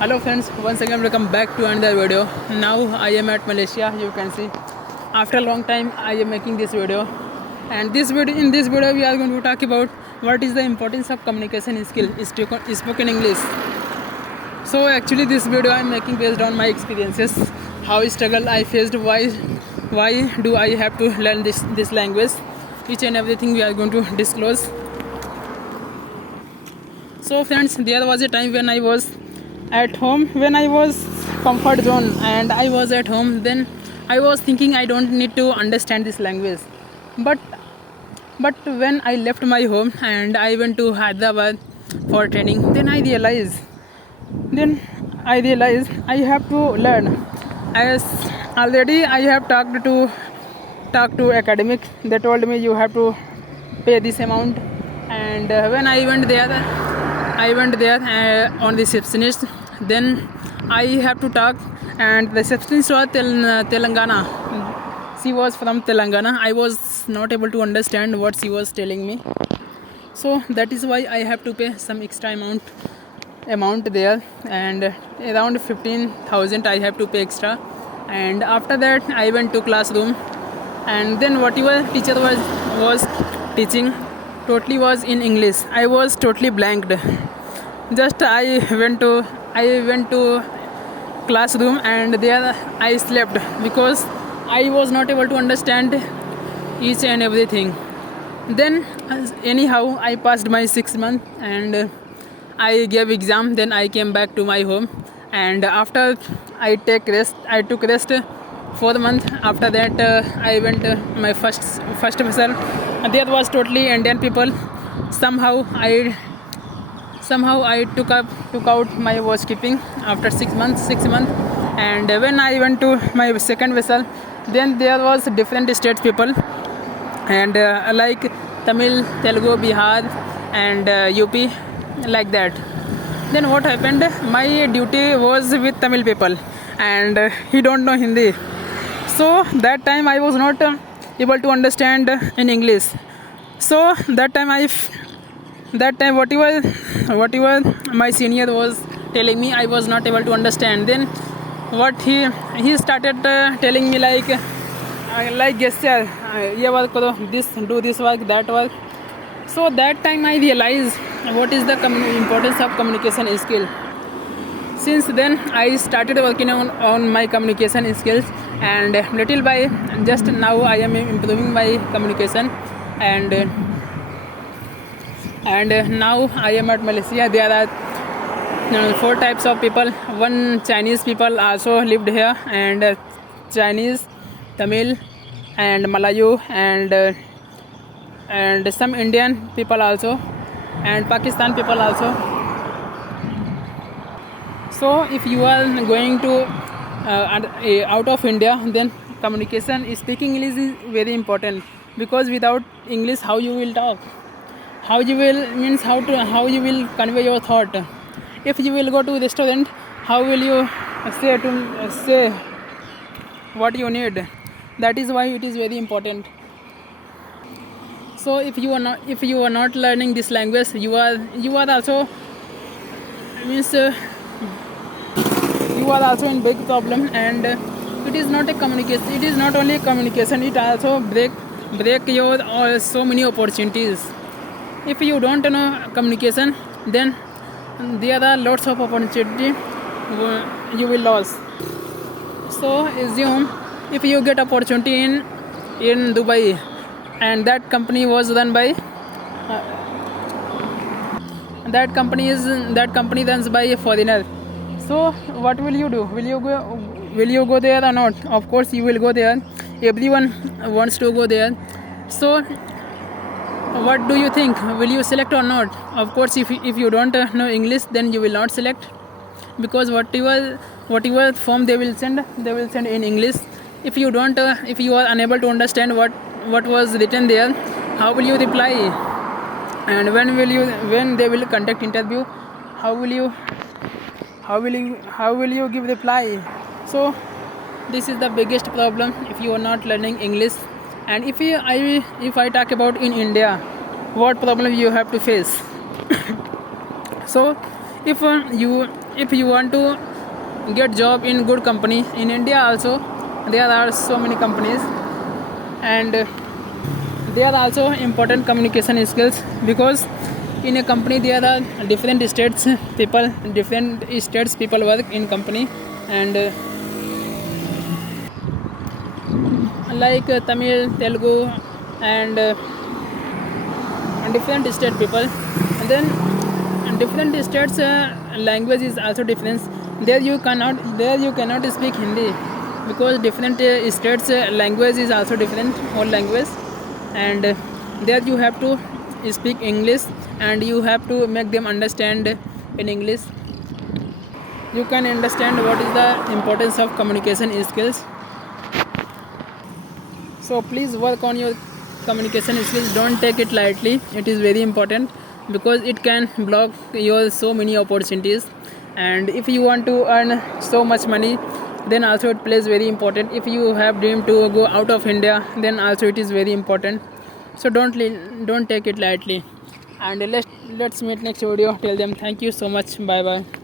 Hello friends, once again welcome back to another video. Now I am at Malaysia, you can see. After a long time I am making this video. And in this video we are going to talk about what is the importance of communication skill spoken English. So actually this video I am making based on my experiences, how struggle I faced, why do I have to learn this language. Each and everything we are going to disclose. So friends, there was a time when I was at home, when I was comfort zone and I was at home, then I was thinking I don't need to understand this language. But when I left my home and I went to Hyderabad for training, then I realized I have to learn. As already I have talked to academic, they told me you have to pay this amount. And when I went there on the receptionist. Then I have to talk, and the receptionist was Telangana. She was from Telangana. I was not able to understand what she was telling me. So that is why I have to pay some extra amount there, and around 15,000 I have to pay extra. And after that I went to classroom, and then whatever teacher was teaching totally was in English. I was totally blanked. Just I went to classroom, and there I slept because I was not able to understand each and everything. Then anyhow I passed my 6 month, and I gave exam. Then I came back to my home, and after I took rest 4 months. After that I went my first vessel. There was totally Indian people. Somehow I took out my watchkeeping after 6 months. And when I went to my second vessel, then there was different state people, and like Tamil, Telugu, Bihar, and UP, like that. Then what happened? My duty was with Tamil people, and he don't know Hindi. So that time I was not able to understand in English. So that time whatever my senior was telling me, I was not able to understand. Then what he started telling me like gesture, ye work karo, do this work, that work. So that time I realized what is the importance of communication skill. Since then I started working on my communication skills, and little by just now I am improving my communication. And now I am at Malaysia. There are 4 types of people. One Chinese people also lived here, and Chinese, Tamil, and Malayu, and some Indian people also, and Pakistan people also. So if you are going to out of India, then speaking English is very important, because without English how you will talk, how you will convey your thought. If you will go to a restaurant, how will you say what you need? That is why it is very important. So if you are not learning this language, you are also you are also in big problem. And it is not only communication, it also break your so many opportunities. If you don't know communication, then there are lots of opportunity you will lose. So assume if you get opportunity in Dubai, and that company was run by that company runs by a foreigner. So what will you do? Will you go there or not? Of course you will go there. Everyone wants to go there. So what do you think? Will you select or not? Of course if you don't know English, then you will not select, because whatever form they will send in English. If you are unable to understand what was written there, how will you reply? And when they will conduct interview, how will you give reply? So this is the biggest problem if you are not learning English. And if I talk about in India, what problem you have to face. So if you want to get job in good company in India also, there are so many companies, and there are also important communication skills, because in a company there are different states people work in company, and like Tamil, Telugu, and different state people. And then different states language is also different. There you cannot speak Hindi, because different states language is also different whole language, and there you have to speak English, and you have to make them understand in English. You can understand what is the importance of communication skills. So please work on your communication skills. Don't take it lightly. It is very important, because it can block your so many opportunities. And if you want to earn so much money, then also it plays very important. If you have dream to go out of India, then also it is very important. So don't take it lightly. And let's meet next video. Tell them thank you so much. Bye bye.